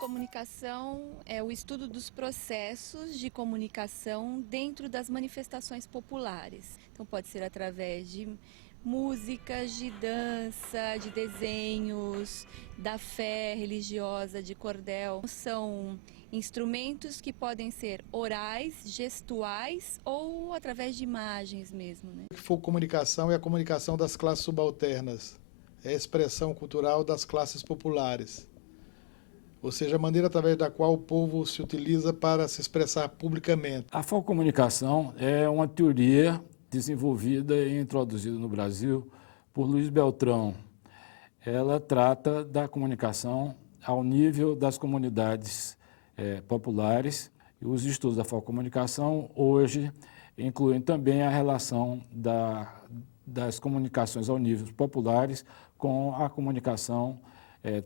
Comunicação é o estudo dos processos de comunicação dentro das manifestações populares. Então pode ser através de músicas, de dança, de desenhos, da fé religiosa, de cordel. São instrumentos que podem ser orais, gestuais ou através de imagens mesmo, né? Comunicação é a comunicação das classes subalternas, é a expressão cultural das classes populares. Ou seja, a maneira através da qual o povo se utiliza para se expressar publicamente. A focomunicação é uma teoria desenvolvida e introduzida no Brasil por Luiz Beltrão. Ela trata da comunicação ao nível das comunidades populares. E os estudos da focomunicação hoje incluem também a relação das comunicações ao nível populares com a comunicação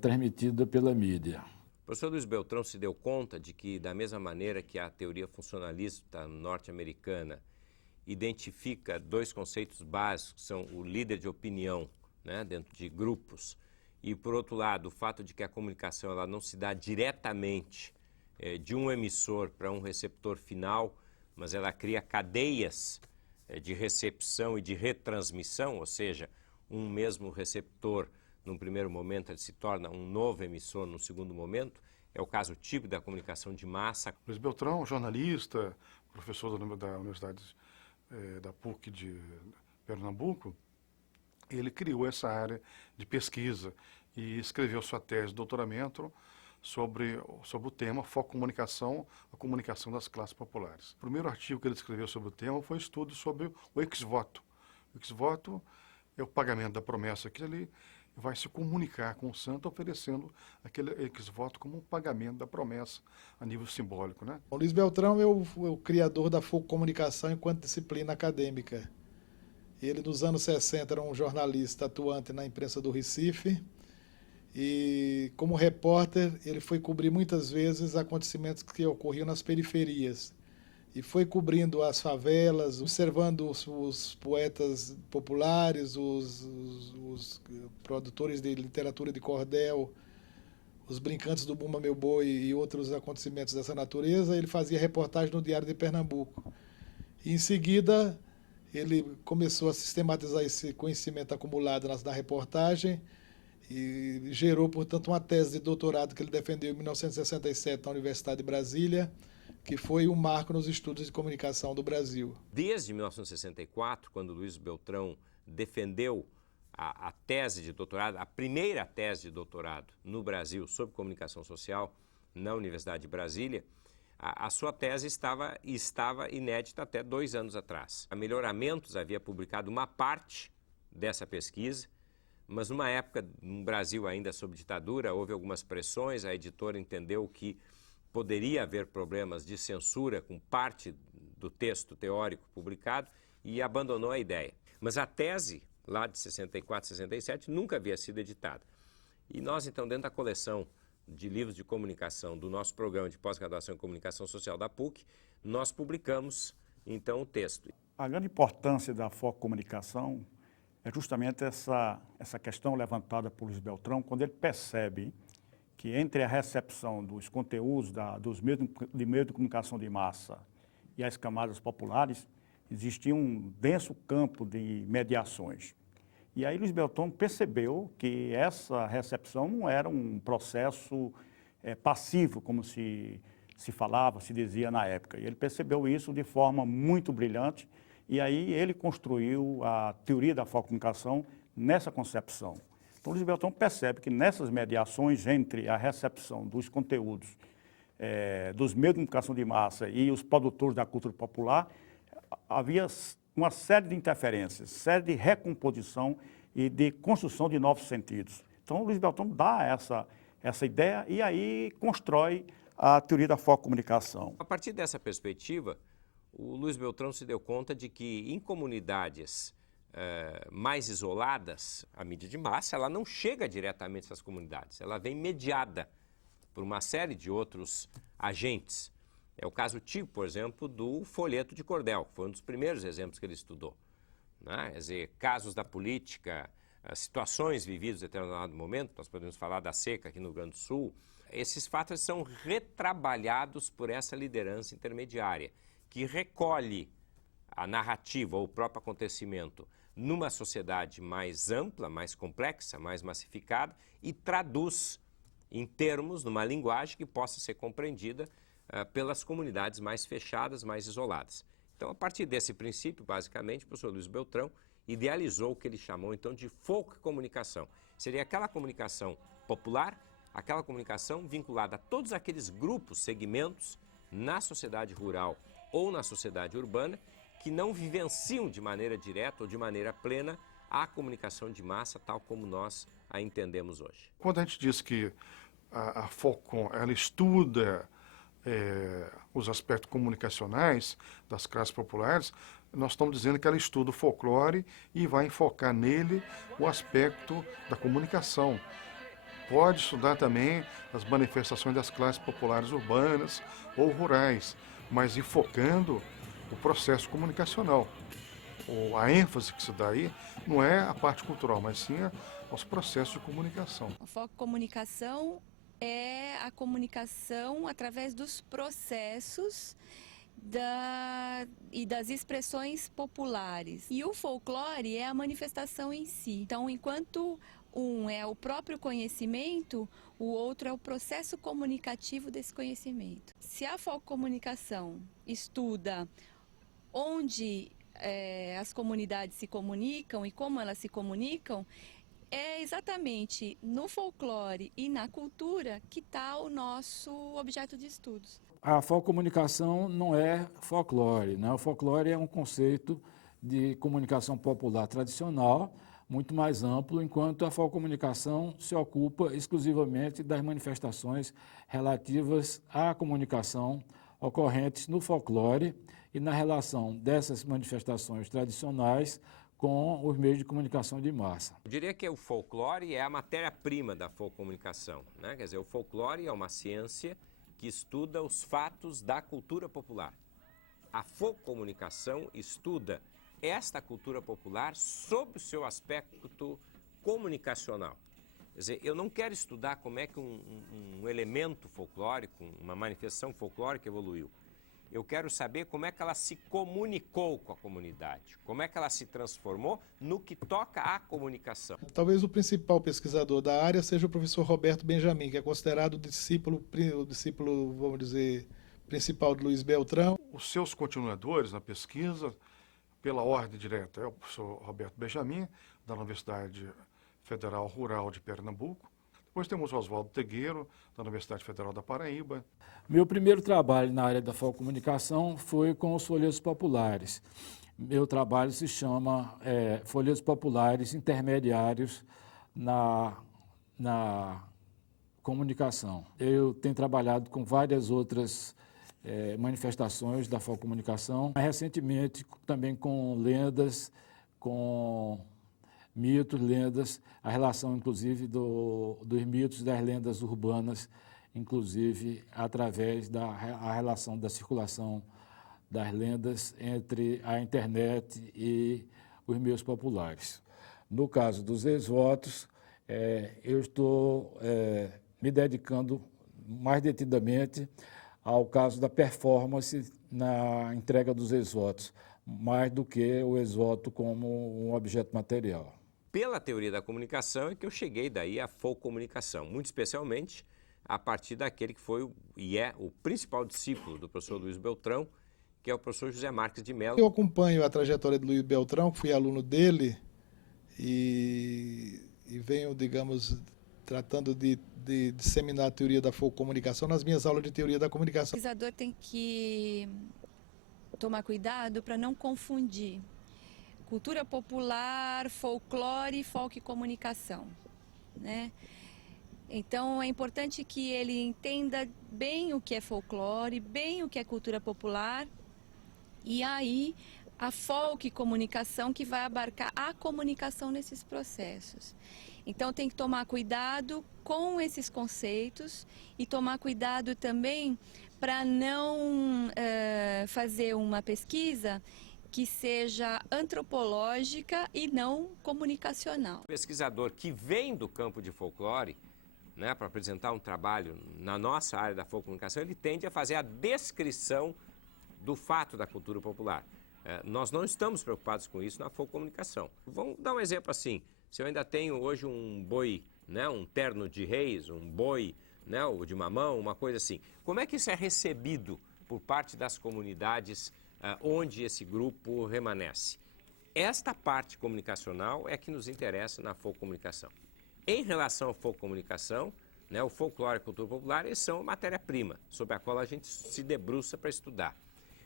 transmitida pela mídia. O professor Luiz Beltrão se deu conta de que, da mesma maneira que a teoria funcionalista norte-americana identifica dois conceitos básicos, que são o líder de opinião, né, dentro de grupos, e, por outro lado, o fato de que a comunicação ela não se dá diretamente de um emissor para um receptor final, mas ela cria cadeias de recepção e de retransmissão, ou seja, um mesmo receptor num primeiro momento ele se torna um novo emissor num segundo momento, é o caso típico da comunicação de massa. Luiz Beltrão, jornalista, professor da Universidade da PUC de Pernambuco, ele criou essa área de pesquisa e escreveu sua tese de doutoramento sobre o tema Focomunicação, a comunicação das classes populares. O primeiro artigo que ele escreveu sobre o tema foi um estudo sobre o ex-voto. O ex-voto é o pagamento da promessa que ele vai se comunicar com o santo oferecendo aquele ex-voto como um pagamento da promessa a nível simbólico, né? O Luiz Beltrão é o criador da focomunicação enquanto disciplina acadêmica. Ele, nos anos 60, era um jornalista atuante na imprensa do Recife e, como repórter, ele foi cobrir muitas vezes acontecimentos que ocorriam nas periferias. E foi cobrindo as favelas, observando os poetas populares, os produtores de literatura de cordel, os brincantes do Bumba Meu Boi e outros acontecimentos dessa natureza. Ele fazia reportagem no Diário de Pernambuco. E, em seguida, ele começou a sistematizar esse conhecimento acumulado na reportagem e gerou, portanto, uma tese de doutorado que ele defendeu em 1967 na Universidade de Brasília, que foi um marco nos estudos de comunicação do Brasil. Desde 1964, quando Luiz Beltrão defendeu a tese de doutorado, a primeira tese de doutorado no Brasil sobre comunicação social na Universidade de Brasília, a sua tese estava inédita até 2 anos atrás. A Melhoramentos havia publicado uma parte dessa pesquisa, mas numa época, no Brasil ainda sob ditadura, houve algumas pressões, a editora entendeu que poderia haver problemas de censura com parte do texto teórico publicado e abandonou a ideia. Mas a tese, lá de 64, 67, nunca havia sido editada. E nós, então, dentro da coleção de livros de comunicação do nosso programa de pós-graduação em comunicação social da PUC, nós publicamos, então, o texto. A grande importância da focomunicação é justamente essa questão levantada por Luiz Beltrão, quando ele percebe que entre a recepção dos conteúdos dos meios de comunicação de massa e as camadas populares, existia um denso campo de mediações. E aí Luiz Beltrão percebeu que essa recepção não era um processo passivo, como se falava, se dizia na época. E ele percebeu isso de forma muito brilhante, e aí ele construiu a teoria da focomunicação nessa concepção. Então, Luiz Beltrão percebe que nessas mediações entre a recepção dos conteúdos dos meios de comunicação de massa e os produtores da cultura popular, havia uma série de interferências, série de recomposição e de construção de novos sentidos. Então, Luiz Beltrão dá essa ideia e aí constrói a teoria da focomunicação. A partir dessa perspectiva, o Luiz Beltrão se deu conta de que em comunidades mais isoladas, a mídia de massa ela não chega diretamente às comunidades, ela vem mediada por uma série de outros agentes. É o caso tipo, por exemplo, do folheto de cordel, que foi um dos primeiros exemplos que ele estudou, né? Quer dizer, casos da política, situações vividas em determinado momento, nós podemos falar da seca aqui no Rio Grande do Sul, esses fatos são retrabalhados por essa liderança intermediária, que recolhe a narrativa ou o próprio acontecimento numa sociedade mais ampla, mais complexa, mais massificada e traduz em termos, numa linguagem que possa ser compreendida pelas comunidades mais fechadas, mais isoladas. Então, a partir desse princípio, basicamente, o professor Luiz Beltrão idealizou o que ele chamou, então, de folk comunicação. Seria aquela comunicação popular, aquela comunicação vinculada a todos aqueles grupos, segmentos, na sociedade rural ou na sociedade urbana, que não vivenciam de maneira direta ou de maneira plena a comunicação de massa, tal como nós a entendemos hoje. Quando a gente diz que a FOCOM, ela estuda os aspectos comunicacionais das classes populares, nós estamos dizendo que ela estuda o folclore e vai enfocar nele o aspecto da comunicação. Pode estudar também as manifestações das classes populares urbanas ou rurais, mas enfocando o processo comunicacional. A ênfase que se dá aí não é a parte cultural, mas sim aos processos de comunicação. A foco comunicação é a comunicação através dos processos e das expressões populares. E o folclore é a manifestação em si. Então, enquanto um é o próprio conhecimento, o outro é o processo comunicativo desse conhecimento. Se a folcomunicação estuda onde as comunidades se comunicam e como elas se comunicam, é exatamente no folclore e na cultura que está o nosso objeto de estudos. A folcomunicação não é folclore, né? O folclore é um conceito de comunicação popular tradicional, muito mais amplo, enquanto a folcomunicação se ocupa exclusivamente das manifestações relativas à comunicação ocorrentes no folclore e na relação dessas manifestações tradicionais com os meios de comunicação de massa. Eu diria que o folclore é a matéria-prima da folcomunicação, né? Quer dizer, o folclore é uma ciência que estuda os fatos da cultura popular. A folcomunicação estuda esta cultura popular sob o seu aspecto comunicacional. Quer dizer, eu não quero estudar como é que um elemento folclórico, uma manifestação folclórica evoluiu. Eu quero saber como é que ela se comunicou com a comunidade, como é que ela se transformou no que toca à comunicação. Talvez o principal pesquisador da área seja o professor Roberto Benjamin, que é considerado o discípulo, vamos dizer, principal de Luiz Beltrão. Os seus continuadores na pesquisa, pela ordem direta, é o professor Roberto Benjamin, da Universidade Federal Rural de Pernambuco. Depois temos o Oswaldo Tegueiro, da Universidade Federal da Paraíba. Meu primeiro trabalho na área da folcomunicação foi com os folhetos populares. Meu trabalho se chama Folhetos Populares Intermediários na comunicação. Eu tenho trabalhado com várias outras manifestações da folcomunicação, recentemente também com lendas, com mitos, lendas, a relação, inclusive, dos mitos e das lendas urbanas, inclusive através da relação da circulação das lendas entre a internet e os meios populares. No caso dos ex-votos, eu estou me dedicando mais detidamente ao caso da performance na entrega dos ex-votos, mais do que o ex-voto como um objeto material. Pela teoria da comunicação é que eu cheguei daí à folcomunicação, muito especialmente a partir daquele que foi e é o principal discípulo do professor Luiz Beltrão, que é o professor José Marques de Mello. Eu acompanho a trajetória de Luiz Beltrão, fui aluno dele e venho, digamos, tratando de disseminar a teoria da folcomunicação nas minhas aulas de teoria da comunicação. O pesquisador tem que tomar cuidado para não confundir cultura popular, folclore e folcomunicação, né? Então, é importante que ele entenda bem o que é folclore, bem o que é cultura popular, e aí a folcomunicação que vai abarcar a comunicação nesses processos. Então, tem que tomar cuidado com esses conceitos e tomar cuidado também para não fazer uma pesquisa que seja antropológica e não comunicacional. O pesquisador que vem do campo de folclore né, para apresentar um trabalho na nossa área da folcomunicação, ele tende a fazer a descrição do fato da cultura popular. Nós não estamos preocupados com isso na folcomunicação. Vamos dar um exemplo assim. Se eu ainda tenho hoje um boi, né, um terno de reis, um boi, né, ou de mamão, uma coisa assim. Como é que isso é recebido por parte das comunidades onde esse grupo remanesce? Esta parte comunicacional é que nos interessa na folcomunicação. Em relação à folcomunicação, né, o folclore e a cultura popular, eles são matéria-prima sobre a qual a gente se debruça para estudar.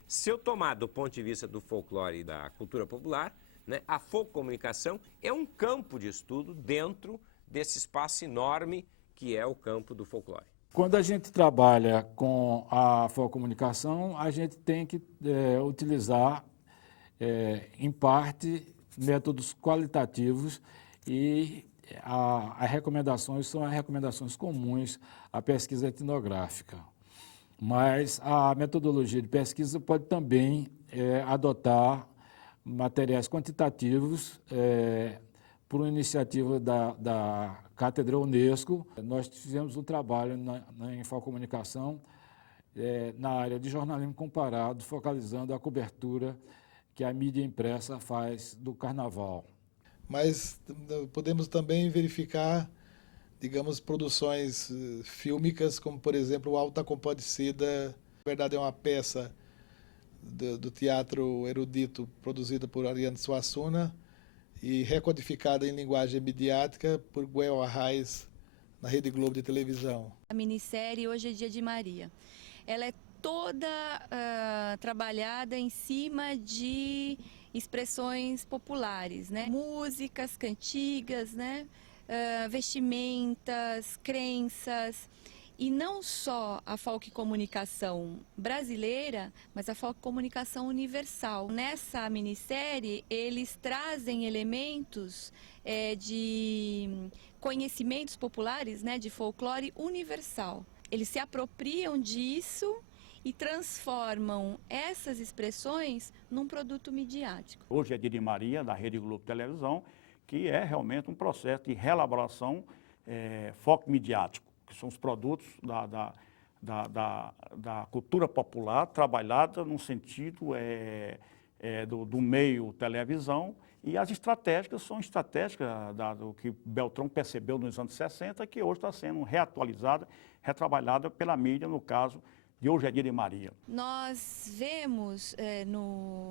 Se eu tomar do ponto de vista do folclore e da cultura popular, né, a folcomunicação é um campo de estudo dentro desse espaço enorme que é o campo do folclore. Quando a gente trabalha com a folcomunicação, a gente tem que utilizar, em parte, métodos qualitativos e as recomendações são as recomendações comuns à pesquisa etnográfica. Mas a metodologia de pesquisa pode também adotar materiais quantitativos por uma iniciativa da Cátedra Unesco. Nós fizemos um trabalho em folcomunicação na área de jornalismo comparado, focalizando a cobertura que a mídia impressa faz do carnaval. Mas podemos também verificar, digamos, produções fílmicas, como, por exemplo, o Alto da Compadecida. Na verdade, é uma peça do teatro erudito produzida por Ariano Suassuna e recodificada em linguagem midiática por Guel Arraes na Rede Globo de televisão. A minissérie Hoje é Dia de Maria. Ela é toda trabalhada em cima de expressões populares, né? Músicas, cantigas, né? Vestimentas, crenças. E não só a folcomunicação brasileira, mas a folcomunicação universal. Nessa minissérie, eles trazem elementos de conhecimentos populares, né, de folclore universal. Eles se apropriam disso e transformam essas expressões num produto midiático. Hoje é Dia de Maria, da Rede Globo Televisão, que é realmente um processo de reelaboração foco midiático, que são os produtos da cultura popular trabalhada no sentido do meio televisão, e as estratégicas são estratégicas do que Beltrão percebeu nos anos 60, que hoje está sendo reatualizada, retrabalhada pela mídia, no caso de Hoje é Dia de Maria. Nós vemos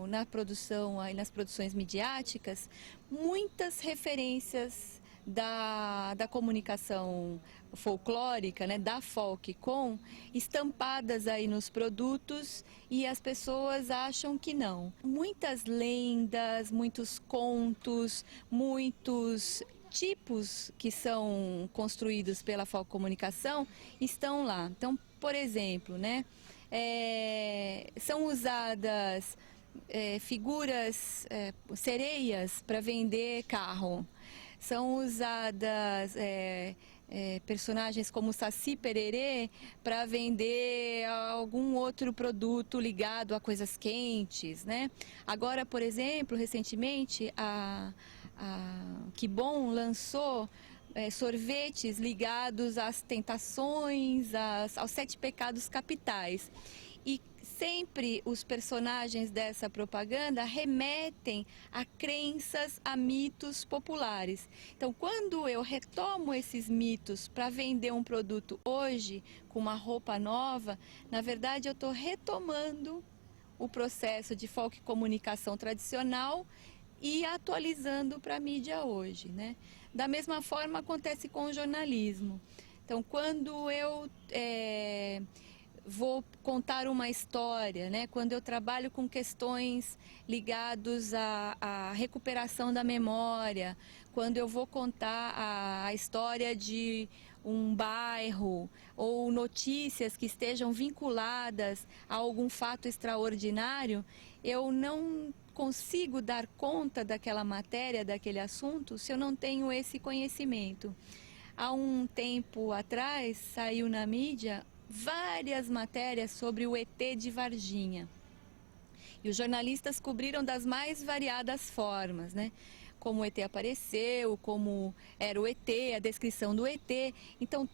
na produção, nas produções midiáticas, muitas referências da comunicação folclórica, né, da Folccom, estampadas aí nos produtos, e as pessoas acham que não. Muitas lendas, muitos contos, muitos tipos que são construídos pela Folcomunicação estão lá. Então, por exemplo, né, são usadas figuras, sereias para vender carro. São usadas personagens como Saci Pererê para vender algum outro produto ligado a coisas quentes, né? Agora, por exemplo, recentemente, a Kibon lançou sorvetes ligados às tentações, aos 7 pecados capitais. E sempre os personagens dessa propaganda remetem a crenças, a mitos populares. Então, quando eu retomo esses mitos para vender um produto hoje, com uma roupa nova, na verdade eu estou retomando o processo de folcomunicação tradicional e atualizando para a mídia hoje, né? Da mesma forma acontece com o jornalismo. Então, quando eu vou contar uma história, né? Quando eu trabalho com questões ligadas à recuperação da memória, quando eu vou contar a história de um bairro ou notícias que estejam vinculadas a algum fato extraordinário, eu não consigo dar conta daquela matéria, daquele assunto, se eu não tenho esse conhecimento. Há um tempo atrás, saiu na mídia várias matérias sobre o ET de Varginha. E os jornalistas cobriram das mais variadas formas, né? Como o ET apareceu, como era o ET, a descrição do ET. Então,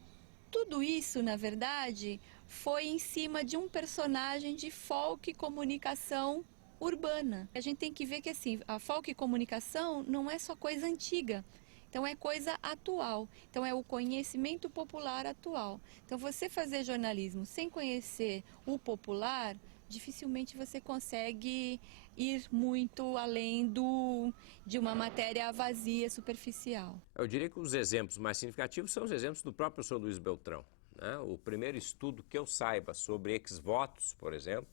tudo isso, na verdade, foi em cima de um personagem de folk e comunicação urbana. A gente tem que ver que assim, a folk e comunicação não é só coisa antiga. Então é coisa atual, então é o conhecimento popular atual. Então você fazer jornalismo sem conhecer o popular, dificilmente você consegue ir muito além de uma matéria vazia, superficial. Eu diria que os exemplos mais significativos são os exemplos do próprio Sr. Luiz Beltrão, né? O primeiro estudo que eu saiba sobre ex-votos, por exemplo,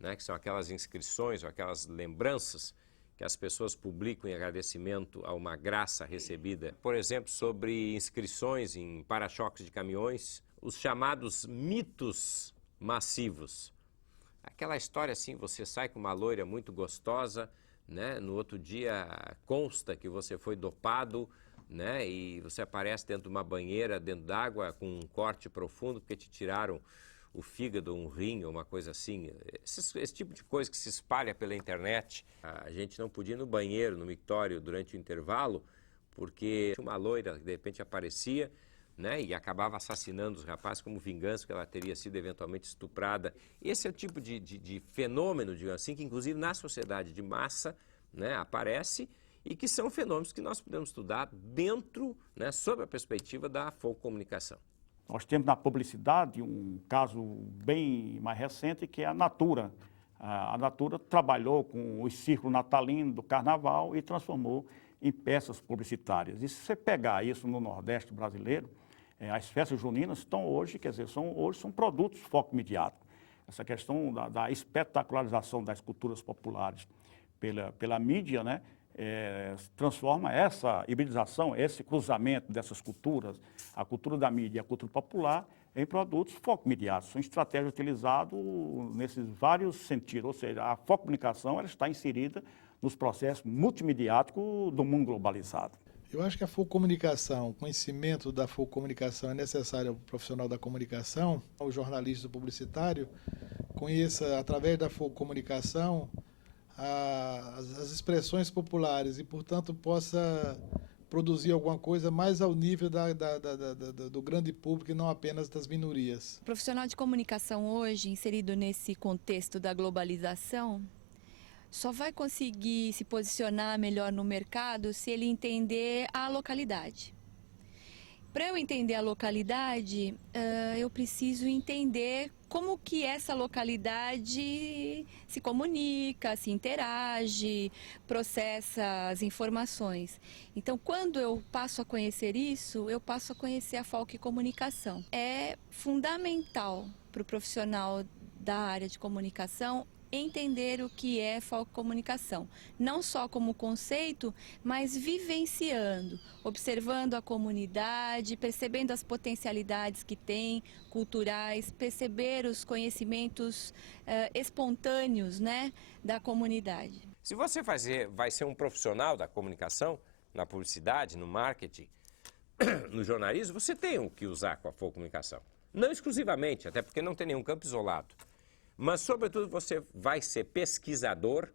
né, que são aquelas inscrições ou aquelas lembranças que as pessoas publicam em agradecimento a uma graça recebida, por exemplo, sobre inscrições em para-choques de caminhões, os chamados mitos massivos. Aquela história assim, você sai com uma loira muito gostosa, né, no outro dia consta que você foi dopado, né, e você aparece dentro de uma banheira, dentro d'água, com um corte profundo porque te tiraram o fígado, um rim, uma coisa assim. Esse tipo de coisa que se espalha pela internet. A gente não podia ir no banheiro, no mictório, durante o intervalo, porque uma loira, de repente, aparecia, né, e acabava assassinando os rapazes como vingança, porque ela teria sido eventualmente estuprada. Esse é o tipo de fenômeno, digamos assim, que inclusive na sociedade de massa, né, aparece, e que são fenômenos que nós podemos estudar dentro, né, sob a perspectiva da comunicação. Nós temos na publicidade um caso bem mais recente, que é a Natura. A Natura trabalhou com o círculo natalino do Carnaval e transformou em peças publicitárias. E se você pegar isso no Nordeste brasileiro, as festas juninas estão hoje, quer dizer, hoje são produtos foco-midiático. Essa questão da espetacularização das culturas populares pela mídia, né, transforma essa hibridização, esse cruzamento dessas culturas, a cultura da mídia e a cultura popular, em produtos foco-midiáticos. São estratégias utilizadas nesses vários sentidos, ou seja, a focomunicação ela está inserida nos processos multimediáticos do mundo globalizado. Eu acho que a comunicação, o conhecimento da comunicação é necessário ao profissional da comunicação, ao jornalista, ao publicitário, conheça através da comunicação as expressões populares e, portanto, possa produzir alguma coisa mais ao nível do grande público e não apenas das minorias. O profissional de comunicação hoje, inserido nesse contexto da globalização, só vai conseguir se posicionar melhor no mercado se ele entender a localidade. Para eu entender a localidade, eu preciso entender como que essa localidade se comunica, se interage, processa as informações. Então, quando eu passo a conhecer isso, eu passo a conhecer a folk comunicação. É fundamental para o profissional da área de comunicação entender o que é folk comunicação, não só como conceito, mas vivenciando, observando a comunidade, percebendo as potencialidades que tem, culturais, perceber os conhecimentos espontâneos, né, da comunidade. Se você vai ser um profissional da comunicação, na publicidade, no marketing, no jornalismo, você tem o que usar com a folk comunicação. Não exclusivamente, até porque não tem nenhum campo isolado. Mas, sobretudo, você vai ser pesquisador,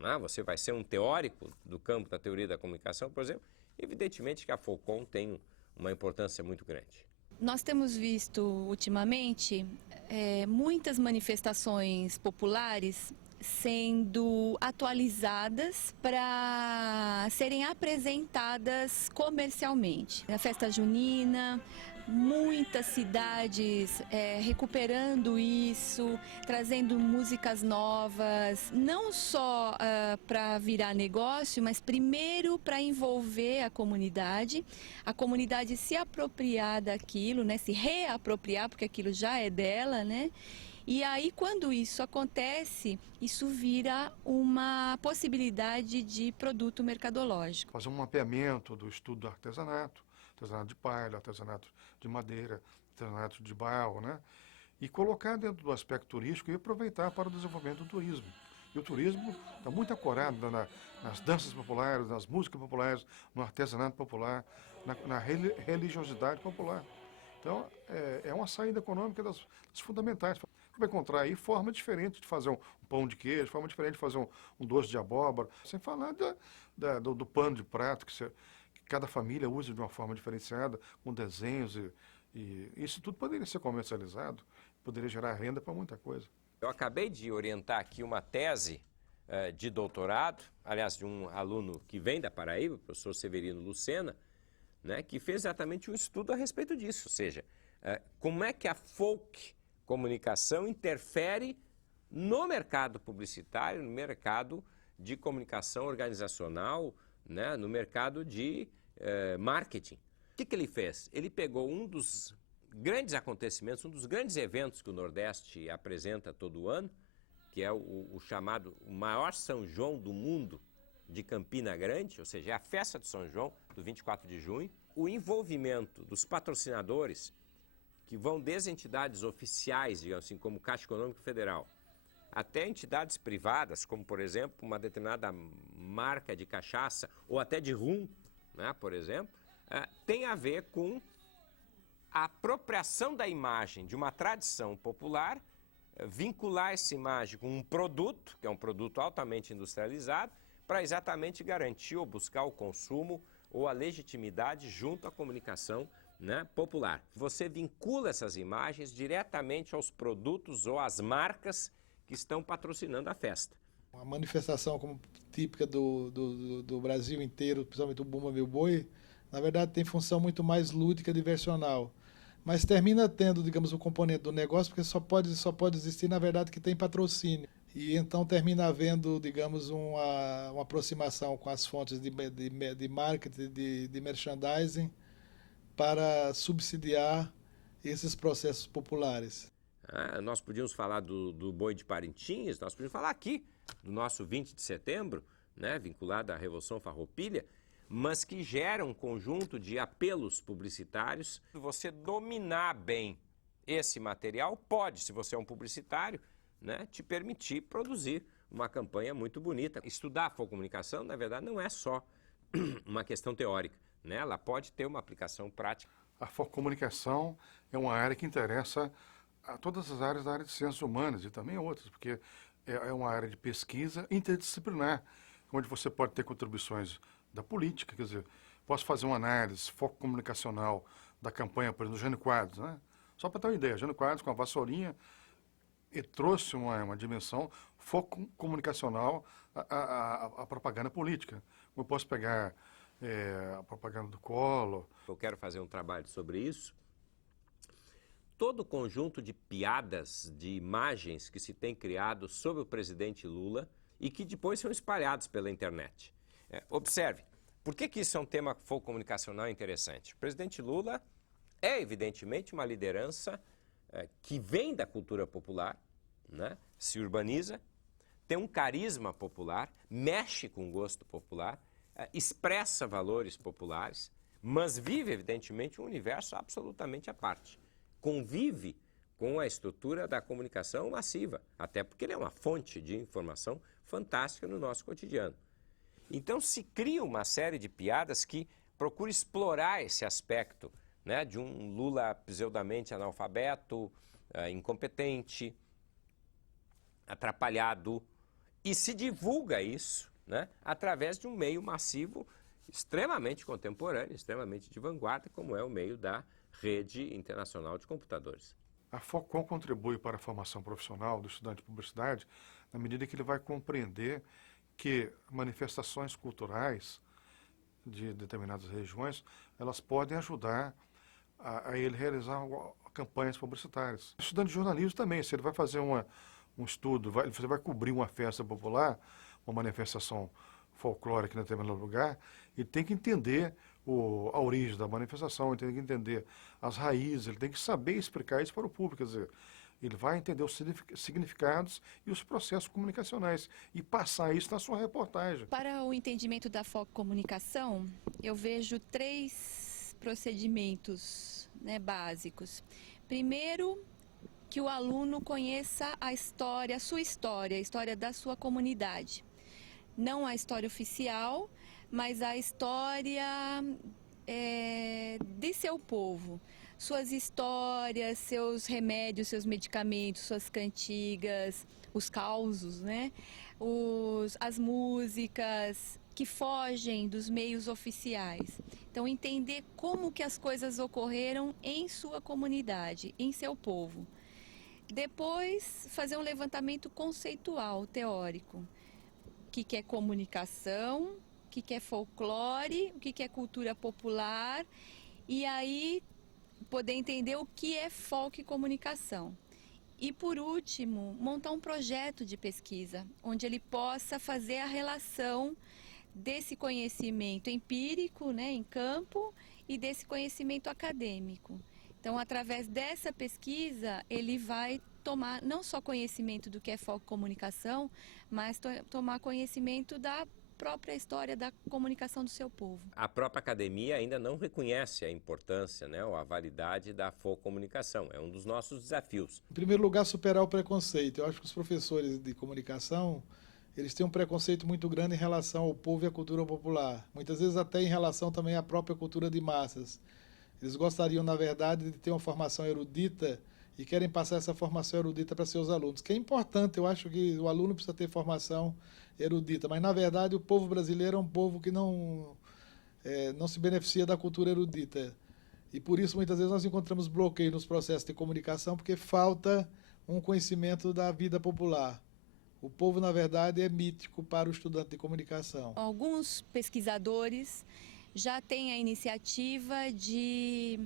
né? Você vai ser um teórico do campo da teoria da comunicação, por exemplo. Evidentemente que a Folcom tem uma importância muito grande. Nós temos visto, ultimamente, muitas manifestações populares sendo atualizadas para serem apresentadas comercialmente. Na festa junina, muitas cidades recuperando isso, trazendo músicas novas, não só para virar negócio, mas primeiro para envolver a comunidade se apropriar daquilo, né, se reapropriar, porque aquilo já é dela, né? E aí, quando isso acontece, isso vira uma possibilidade de produto mercadológico. Fazer um mapeamento do estudo do artesanato de palha, artesanato de madeira, artesanato de barro, né? E colocar dentro do aspecto turístico e aproveitar para o desenvolvimento do turismo. E o turismo está muito ancorado nas danças populares, nas músicas populares, no artesanato popular, na religiosidade popular. Então, é uma saída econômica das fundamentais. Vai encontrar aí forma diferente de fazer um pão de queijo, forma diferente de fazer um doce de abóbora, sem falar do pano de prato, que cada família usa de uma forma diferenciada, com desenhos E isso tudo poderia ser comercializado, poderia gerar renda para muita coisa. Eu acabei de orientar aqui uma tese de doutorado, aliás, de um aluno que vem da Paraíba, o professor Severino Lucena, né, que fez exatamente um estudo a respeito disso, ou seja, como é que a folk comunicação interfere no mercado publicitário, no mercado de comunicação organizacional, né, no mercado de marketing. O que ele fez? Ele pegou um dos grandes acontecimentos, um dos grandes eventos que o Nordeste apresenta todo ano, que é o chamado o maior São João do mundo de Campina Grande, ou seja, é a festa de São João, do 24 de junho, o envolvimento dos patrocinadores, que vão desde entidades oficiais, digamos assim, como Caixa Econômica Federal, até entidades privadas, como, por exemplo, uma determinada marca de cachaça, ou até de rum, né, por exemplo, tem a ver com a apropriação da imagem de uma tradição popular, vincular essa imagem com um produto, que é um produto altamente industrializado, para exatamente garantir ou buscar o consumo ou a legitimidade junto à comunicação, né, popular. Você vincula essas imagens diretamente aos produtos ou às marcas que estão patrocinando a festa. Uma manifestação como típica do Brasil inteiro, principalmente o Bumba Meu Boi, na verdade tem função muito mais lúdica, diversional. Mas termina tendo, digamos, o componente do negócio, porque só pode existir, na verdade, que tem patrocínio. E então termina havendo, digamos, uma aproximação com as fontes de marketing, de merchandising, para subsidiar esses processos populares. Nós podíamos falar do boi de Parintins, nós podíamos falar aqui do nosso 20 de setembro, né, vinculado à Revolução Farroupilha, mas que gera um conjunto de apelos publicitários. Você dominar bem esse material pode, se você é um publicitário, né, te permitir produzir uma campanha muito bonita. Estudar a comunicação, na verdade, não é só uma questão teórica, né? Ela pode ter uma aplicação prática. A comunicação é uma área que interessa a todas as áreas da área de ciências humanas e também outras, porque é uma área de pesquisa interdisciplinar, onde você pode ter contribuições da política, quer dizer, posso fazer uma análise foco-comunicacional da campanha, por exemplo, do Jânio Quadros, né? Só para ter uma ideia, Jânio Quadros com a vassourinha trouxe uma dimensão foco-comunicacional à propaganda política. Eu posso pegar a propaganda do Collor. Eu quero fazer um trabalho sobre isso. Todo o conjunto de piadas, de imagens que se tem criado sobre o presidente Lula e que depois são espalhados pela internet. Observe, por que isso é um tema comunicacional interessante? O presidente Lula é, evidentemente, uma liderança que vem da cultura popular, né? Se urbaniza, tem um carisma popular, mexe com o gosto popular, expressa valores populares, mas vive, evidentemente, um universo absolutamente à parte. Convive com a estrutura da comunicação massiva, até porque ele é uma fonte de informação fantástica no nosso cotidiano. Então se cria uma série de piadas que procuram explorar esse aspecto, né, de um Lula pseudamente analfabeto, incompetente, atrapalhado, e se divulga isso, né, através de um meio massivo extremamente contemporâneo, extremamente de vanguarda, como é o meio da rede internacional de computadores. A FOCOM contribui para a formação profissional do estudante de publicidade na medida que ele vai compreender que manifestações culturais de determinadas regiões, elas podem ajudar a ele realizar campanhas publicitárias. O estudante de jornalismo também, se ele vai fazer um estudo, você vai cobrir uma festa popular, uma manifestação folclórica em determinado lugar, ele tem que entender a origem da manifestação, ele tem que entender as raízes, ele tem que saber explicar isso para o público, quer dizer, ele vai entender os significados e os processos comunicacionais e passar isso na sua reportagem. Para o entendimento da foco comunicação, eu vejo 3 procedimentos, né, básicos. Primeiro, que o aluno conheça a história, a sua história, a história da sua comunidade. Não a história oficial, mas a história de seu povo. Suas histórias, seus remédios, seus medicamentos, suas cantigas, os causos, né? As músicas, que fogem dos meios oficiais. Então, entender como que as coisas ocorreram em sua comunidade, em seu povo. Depois, fazer um levantamento conceitual, teórico. O que é comunicação, o que é folclore, o que é cultura popular, e aí poder entender o que é folk comunicação. E, por último, montar um projeto de pesquisa, onde ele possa fazer a relação desse conhecimento empírico, né, em campo, e desse conhecimento acadêmico. Então, através dessa pesquisa, ele vai tomar não só conhecimento do que é folk comunicação, mas tomar conhecimento da própria história da comunicação do seu povo. A própria academia ainda não reconhece a importância, né, ou a validade da folk comunicação. É um dos nossos desafios. Em primeiro lugar, superar o preconceito. Eu acho que os professores de comunicação, eles têm um preconceito muito grande em relação ao povo e à cultura popular. Muitas vezes até em relação também à própria cultura de massas. Eles gostariam, na verdade, de ter uma formação erudita e querem passar essa formação erudita para seus alunos, que é importante. Eu acho que o aluno precisa ter formação erudita, mas, na verdade, o povo brasileiro é um povo que não se beneficia da cultura erudita. E, por isso, muitas vezes, nós encontramos bloqueio nos processos de comunicação, porque falta um conhecimento da vida popular. O povo, na verdade, é mítico para o estudante de comunicação. Alguns pesquisadores já têm a iniciativa de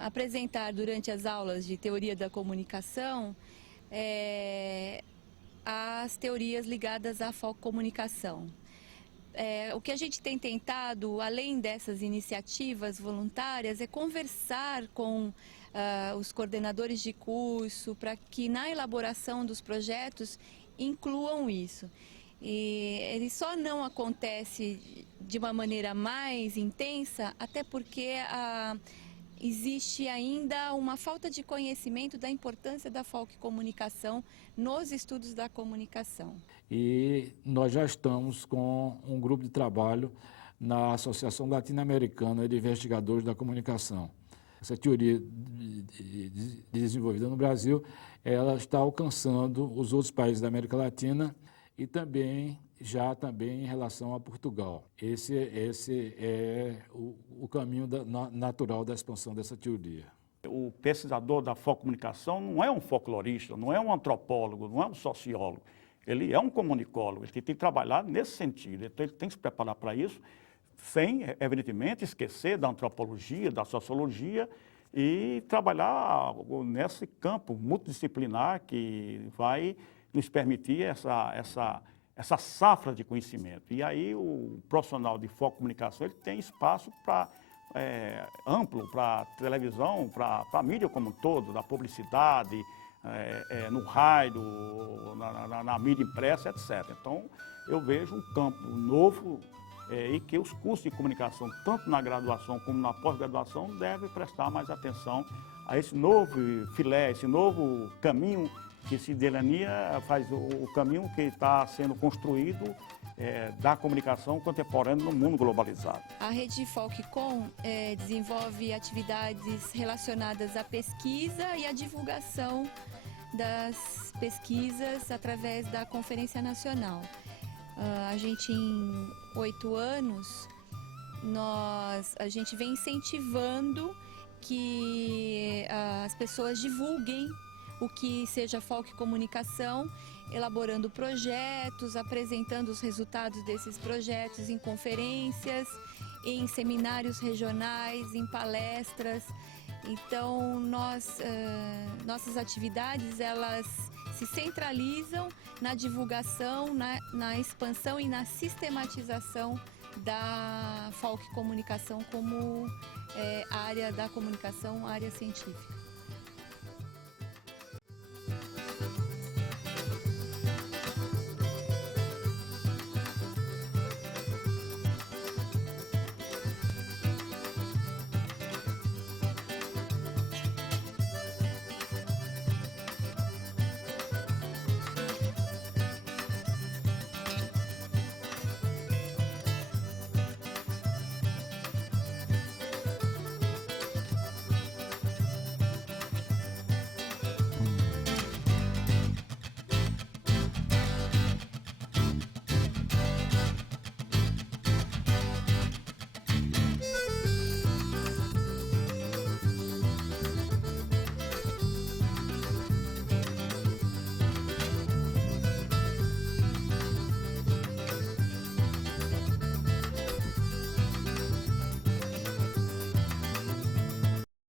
apresentar durante as aulas de teoria da comunicação as teorias ligadas à folk comunicação. O que a gente tem tentado, além dessas iniciativas voluntárias, é conversar com os coordenadores de curso para que na elaboração dos projetos incluam isso. E ele só não acontece de uma maneira mais intensa, até porque existe ainda uma falta de conhecimento da importância da folk comunicação nos estudos da comunicação. E nós já estamos com um grupo de trabalho na Associação Latino-Americana de Investigadores da Comunicação. Essa teoria desenvolvida no Brasil, ela está alcançando os outros países da América Latina e também em relação a Portugal. Esse é o caminho natural da expansão dessa teoria. O pesquisador da folk comunicação não é um folclorista, não é um antropólogo, não é um sociólogo. Ele é um comunicólogo, ele tem que trabalhar nesse sentido, ele tem que se preparar para isso, sem, evidentemente, esquecer da antropologia, da sociologia e trabalhar nesse campo multidisciplinar que vai nos permitir essa safra de conhecimento. E aí o profissional de folk comunicação ele tem espaço amplo para televisão, para a mídia como um todo, da publicidade, no rádio, na mídia impressa, etc. Então, eu vejo um campo novo e que os cursos de comunicação, tanto na graduação como na pós-graduação, devem prestar mais atenção a esse novo filé, esse novo caminho que se delineia, faz o caminho que está sendo construído da comunicação contemporânea no mundo globalizado. A Rede Folkcom desenvolve atividades relacionadas à pesquisa e à divulgação das pesquisas através da Conferência Nacional. A gente, em 8 anos, a gente vem incentivando que as pessoas divulguem o que seja folk comunicação, elaborando projetos, apresentando os resultados desses projetos em conferências, em seminários regionais, em palestras. Então, nossas atividades, elas se centralizam na divulgação, na expansão e na sistematização da folk comunicação como área da comunicação, área científica.